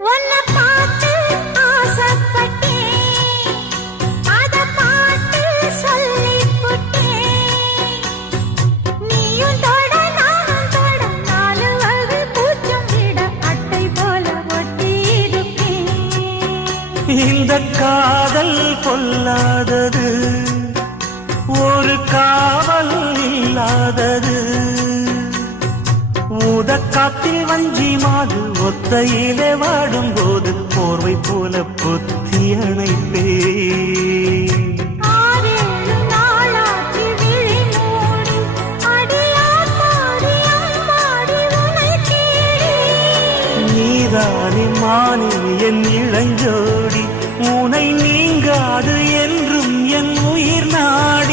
உன்னை பார்த்து ஆசைப்பட்டேன், அத பாட்டு சொல்லிப் புட்டேன். நீயும் தொட நானும் தொட, நாலு வகை பூச்சும் விட அட்டை போல ஒட்டி இருப்பேன். இந்த காதல் பொல்லாதது, ஒரு காவல் இல்லாதது. ஊதக்காத்தில் வஞ்சி மாது ஒத்தையிலே வாடும் போது போர்வை போல பொத்தி அணைப்பேன். ஆறேழு நாளாச்சு விழி மூடி, அடியாத்தாடி அம்மாடி உனை தேடி. நீதானே மானே என் இளஞ்சோடி, உனை நீங்காது என்றும் என் உயிர் நாடி.